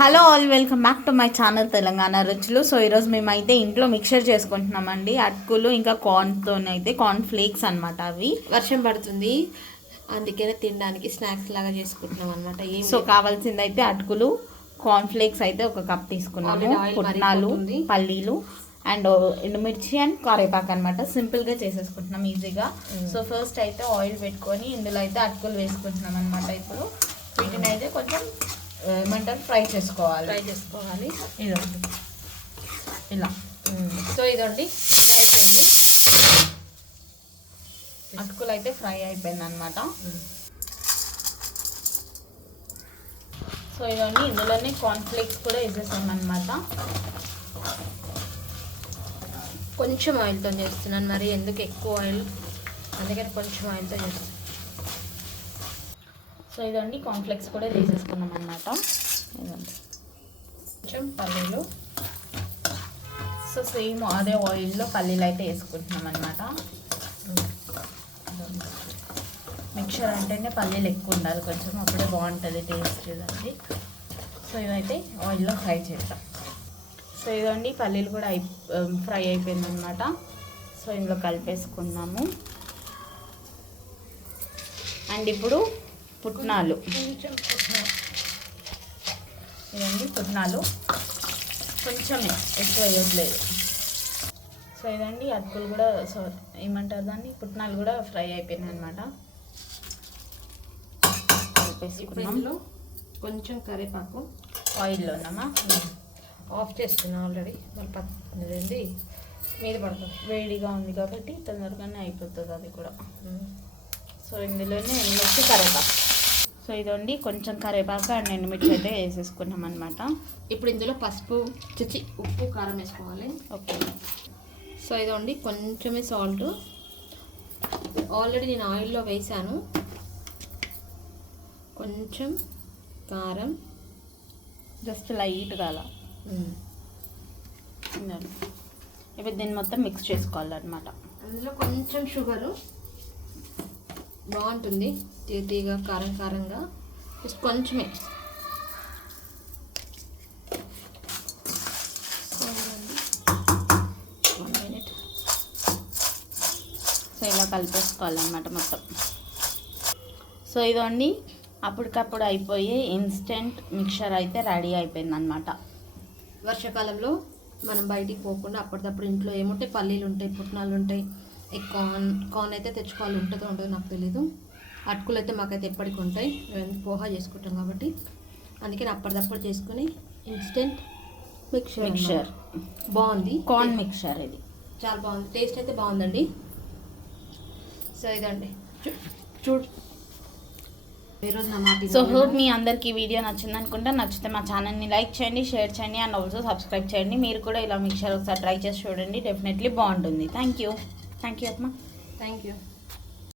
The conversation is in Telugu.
Hello all welcome back to my channel Telangana రుచులు. సో ఈరోజు మేమైతే ఇంట్లో మిక్చర్ చేసుకుంటున్నామండి. అటుకులు ఇంకా కార్న్తో అయితే కార్న్ ఫ్లేక్స్ అనమాట అవి. వర్షం పడుతుంది. అందుకనే తినడానికి స్నాక్స్ లాగా చేసుకుంటున్నాం అనమాట సో కావాల్సింది అయితే అటుకులు కార్న్ ఫ్లేక్స్ అయితే ఒక కప్ తీసుకున్నాము. పుట్నాలు. పల్లీలు అండ్ ఎండుమిర్చి అండ్ కరేపాకు అనమాట సింపుల్గా చేసేసుకుంటున్నాం ఈజీగా సో ఫస్ట్ అయితే ఆయిల్ పెట్టుకొని ఇందులో అయితే అటుకులు వేసుకుంటున్నాం అనమాట ఇప్పుడు. వీటిని అయితే కొంచెం ఏమంటారు? ఫ్రై చేసుకోవాలి. ఫ్రై చేసుకోవాలి. ఇదండి. ఇలా. సో ఇదండి. ఫ్రై అయిపోయింది. అటుకులు అయితే ఫ్రై అయిపోయింది అనమాట సో ఇవన్నీ ఇందులోనే కార్న్ఫ్లేక్స్ కూడా వేసేసాం అనమాట కొంచెం ఆయిల్తో చేస్తున్నాను. మరి ఎందుకు ఎక్కువ ఆయిల్ అందుకని కొంచెం ఆయిల్తో చేస్తున్నాను. సో ఇదండి కాంప్లెక్స్ కూడా వేసేసుకున్నాం అనమాట ఇదండి. కొంచెం పల్లీలు. సో సేమ్ అదే ఆయిల్లో పల్లీలు అయితే వేసుకుంటున్నాం అనమాట మిక్చర్ అంటేనే పల్లీలు ఎక్కువ ఉండాలి కొంచెం అప్పుడే బాగుంటుంది టేస్ట్ ఇదండి. సో ఇవైతే ఆయిల్లో ఫ్రై చేద్దాం. సో ఇదండి పల్లీలు కూడా అయి ఫ్రై అయిపోయిందనమాట సో ఇందులో కలిపేసుకున్నాము. అండ్ ఇప్పుడు పుట్నాలు. కొంచెం పుట్నాలు. ఇదండి పుట్నాలు. కొంచెమే ఎక్కువ వేయట్లేదు. సో ఇదండి అటుకులు కూడా సో ఏమంటారు దాన్ని? పుట్నాలు కూడా ఫ్రై అయిపోయినాయి అనమాట కలిపేసుకున్నాం. కొంచెం కరివేపాకు ఆయిల్లోనమ్మా ఆఫ్ చేస్తున్నాను ఆల్రెడీ. మళ్ళీ పచ్చింది మీద పడుతుంది వేడిగా ఉంది కాబట్టి తొందరగానే అయిపోతుంది అది కూడా. సో ఇందులోనే ఎండుమిర్చి కరివేపాకు. సో ఇదండి కొంచెం కరివేపాకు అండ్ ఎండుమిర్చి అయితే వేసేసుకున్నాం అనమాట ఇప్పుడు ఇందులో పసుపు చిచి ఉప్పు కారం వేసుకోవాలి. ఓకే. సో ఇదండి కొంచెమే సాల్ట్ ఆల్రెడీ నేను ఆయిల్లో వేసాను. కొంచెం కారం. జస్ట్ లైట్గా అలా. ఇప్పుడు దీన్ని మొత్తం మిక్స్ చేసుకోవాలన్నమాట. అందులో కొంచెం షుగరు బాగుంటుంది. తీగా కారం కారంగా. జస్ట్ కొంచెమే. Minute. సో ఇలా కలిపేసుకోవాలన్నమాట మొత్తం. సో ఇదండి. అప్పటికప్పుడు అయిపోయి ఇన్స్టెంట్ మిక్చర్ అయితే రెడీ అయిపోయింది అనమాట వర్షాకాలంలో మనం బయటికి పోకుండా అప్పటికప్పుడు ఇంట్లో ఏముంటాయి? పల్లీలు ఉంటాయి పుట్నాలు ఉంటాయి ఈ కార్న్ కార్న్ అయితే తెచ్చుకోవాలి ఉంటుందో ఉంటుందో నాకు తెలీదు. అటుకులు అయితే మాకైతే ఎప్పటికి ఉంటాయి. మేము పోహా చేసుకుంటాం కాబట్టి. అందుకని అప్పటిదప్పుడు చేసుకుని ఇన్స్టెంట్ మిక్చర్ మిక్చర్ బాగుంది. కార్న్ మిక్చర్ ఇది. చాలా బాగుంది. టేస్ట్ అయితే బాగుందండి. సో ఇదండి. చూ- చూడు సో. హోప్ మీ అందరికి ఈ వీడియో నచ్చింది అనుకుంటే. నచ్చితే మా ఛానల్ని లైక్ చేయండి షేర్ చేయండి అండ్ ఆల్సో సబ్స్క్రైబ్ చేయండి. మీరు కూడా ఇలా మిక్చర్ ఒకసారి ట్రై చేసి చూడండి. డెఫినెట్లీ బాగుంటుంది. థ్యాంక్ యూ థ్యాంక్ యూ అత్మా థ్యాంక్ యూ